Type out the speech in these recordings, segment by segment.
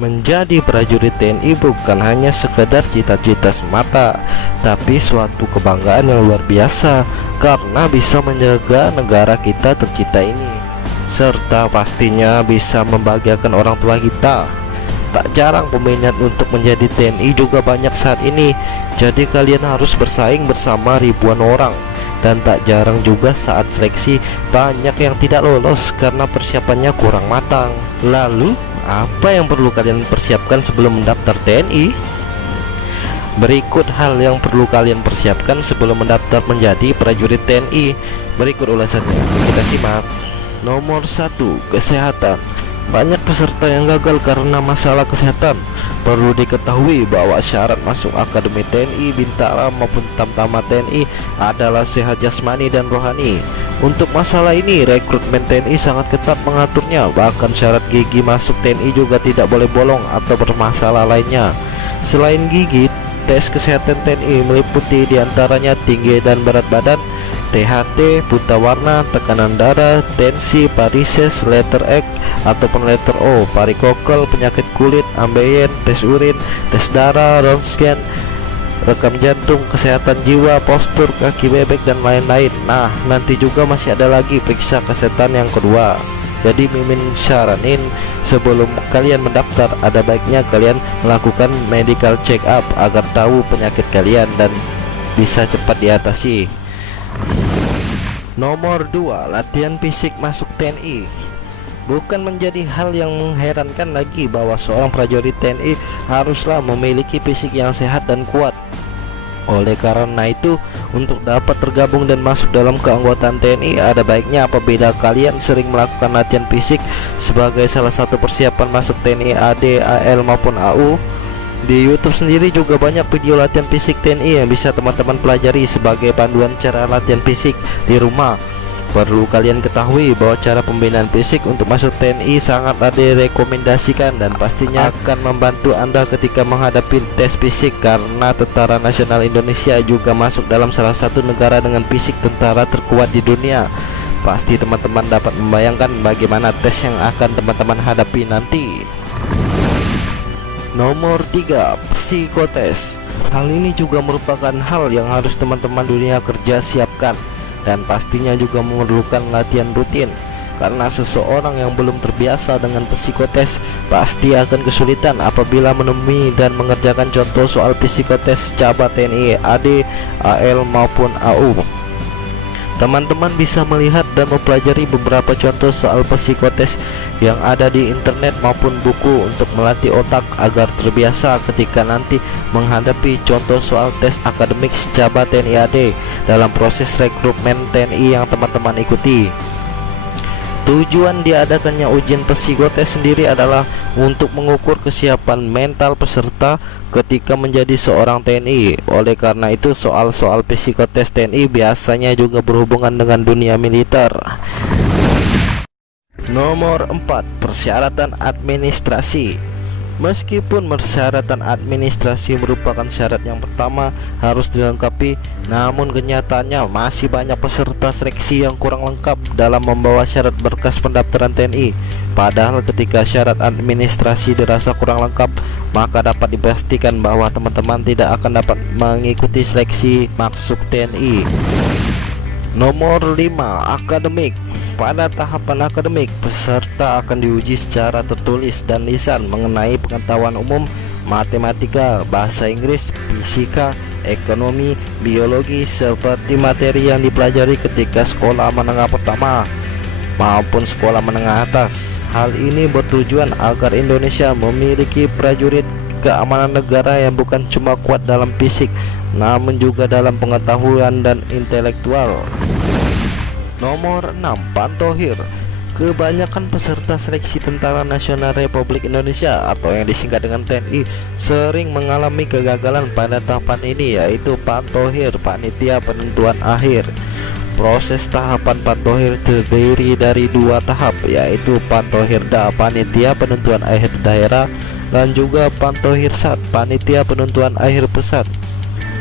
Menjadi prajurit TNI bukan hanya sekedar cita-cita semata, tapi suatu kebanggaan yang luar biasa karena bisa menjaga negara kita tercinta ini, serta pastinya bisa membahagiakan orang tua kita. Tak jarang peminat untuk menjadi TNI juga banyak saat ini, jadi kalian harus bersaing bersama ribuan orang. Dan tak jarang juga saat seleksi banyak yang tidak lolos karena persiapannya kurang matang. Lalu apa yang perlu kalian persiapkan sebelum mendaftar TNI? Berikut hal yang perlu kalian persiapkan sebelum mendaftar menjadi prajurit TNI. Berikut ulasannya, kita simak. Nomor 1, kesehatan. Banyak peserta yang gagal karena masalah kesehatan. Perlu diketahui bahwa syarat masuk Akademi TNI Bintara maupun Tamtama TNI adalah sehat jasmani dan rohani. Untuk masalah ini, rekrutmen TNI sangat ketat mengaturnya. Bahkan syarat gigi masuk TNI juga tidak boleh bolong atau bermasalah lainnya. Selain gigi, tes kesehatan TNI meliputi diantaranya tinggi dan berat badan, THT, buta warna, tekanan darah, tensi, varises, letter X ataupun letter O, varikokel, penyakit kulit, ambeien, tes urin, tes darah, röntgen, rekam jantung, kesehatan jiwa, postur, kaki bebek, dan lain-lain. Nah, nanti juga masih ada lagi periksa kesehatan yang kedua. Jadi Mimin saranin sebelum kalian mendaftar, ada baiknya kalian melakukan medical check up agar tahu penyakit kalian dan bisa cepat diatasi. Nomor 2, latihan fisik masuk TNI. Bukan menjadi hal yang mengherankan lagi bahwa seorang prajurit TNI haruslah memiliki fisik yang sehat dan kuat. Oleh karena itu, untuk dapat tergabung dan masuk dalam keanggotaan TNI, ada baiknya apabila kalian sering melakukan latihan fisik sebagai salah satu persiapan masuk TNI AD, AL maupun AU. Di YouTube sendiri juga banyak video latihan fisik TNI yang bisa teman-teman pelajari sebagai panduan cara latihan fisik di rumah. Perlu kalian ketahui bahwa cara pembinaan fisik untuk masuk TNI sangat direkomendasikan dan pastinya akan membantu Anda ketika menghadapi tes fisik, karena Tentara Nasional Indonesia juga masuk dalam salah satu negara dengan fisik tentara terkuat di dunia. Pasti teman-teman dapat membayangkan bagaimana tes yang akan teman-teman hadapi nanti. Nomor 3, psikotes. Hal ini juga merupakan hal yang harus teman-teman dunia kerja siapkan dan pastinya juga memerlukan latihan rutin, karena seseorang yang belum terbiasa dengan psikotes pasti akan kesulitan apabila menemui dan mengerjakan contoh soal psikotes cabang TNI AD, AL maupun AU. Teman-teman bisa melihat dan mempelajari beberapa contoh soal psikotes yang ada di internet maupun buku untuk melatih otak agar terbiasa ketika nanti menghadapi contoh soal tes akademik cabang TNI AD dalam proses rekrutmen TNI yang teman-teman ikuti. Tujuan diadakannya ujian psikotes sendiri adalah untuk mengukur kesiapan mental peserta ketika menjadi seorang TNI. Oleh karena itu, soal-soal psikotes TNI biasanya juga berhubungan dengan dunia militer. Nomor 4, persyaratan administrasi. Meskipun persyaratan administrasi merupakan syarat yang pertama harus dilengkapi, namun kenyataannya masih banyak peserta seleksi yang kurang lengkap dalam membawa syarat berkas pendaftaran TNI. Padahal ketika syarat administrasi dirasa kurang lengkap, maka dapat dipastikan bahwa teman-teman tidak akan dapat mengikuti seleksi masuk TNI. Nomor 5, akademik. Pada tahapan akademik, peserta akan diuji secara tertulis dan lisan mengenai pengetahuan umum, matematika, bahasa Inggris, fisika, ekonomi, biologi, seperti materi yang dipelajari ketika sekolah menengah pertama maupun sekolah menengah atas. Hal ini bertujuan agar Indonesia memiliki prajurit keamanan negara yang bukan cuma kuat dalam fisik, namun juga dalam pengetahuan dan intelektual. Nomor 6, pantohir. Kebanyakan peserta seleksi Tentara Nasional Republik Indonesia atau yang disingkat dengan TNI sering mengalami kegagalan pada tahapan ini, yaitu pantohir, panitia penentuan akhir. Proses tahapan pantohir terdiri dari 2 tahap, yaitu pantohirda, panitia penentuan akhir daerah, dan juga pantohirsat, panitia penentuan akhir pusat.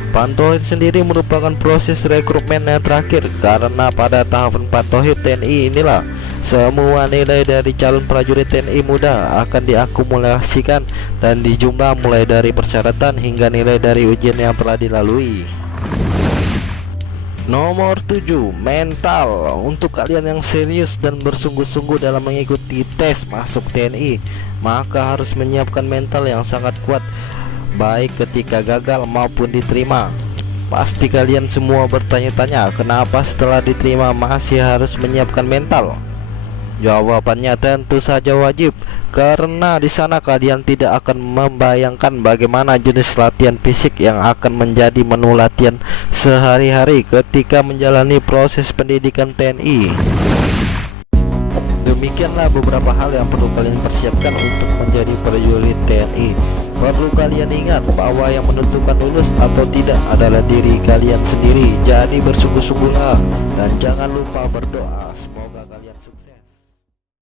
Pantohir sendiri merupakan proses rekrutmen yang terakhir, karena pada tahapan pantohir TNI inilah Semua nilai dari calon prajurit TNI muda akan diakumulasikan dan dijumlah mulai dari persyaratan hingga nilai dari ujian yang telah dilalui. Nomor 7, mental. Untuk kalian yang serius dan bersungguh-sungguh dalam mengikuti tes masuk TNI, maka harus menyiapkan mental yang sangat kuat, baik ketika gagal maupun diterima. Pasti kalian semua bertanya-tanya, kenapa setelah diterima masih harus menyiapkan mental? Jawabannya tentu saja wajib, karena di sana kalian tidak akan membayangkan bagaimana jenis latihan fisik yang akan menjadi menu latihan sehari-hari ketika menjalani proses pendidikan TNI. Demikianlah beberapa hal yang perlu kalian persiapkan untuk menjadi prajurit TNI. Perlu kalian ingat bahwa yang menentukan lulus atau tidak adalah diri kalian sendiri. Jadi bersungguh-sungguhlah dan jangan lupa berdoa. Semoga kalian sukses.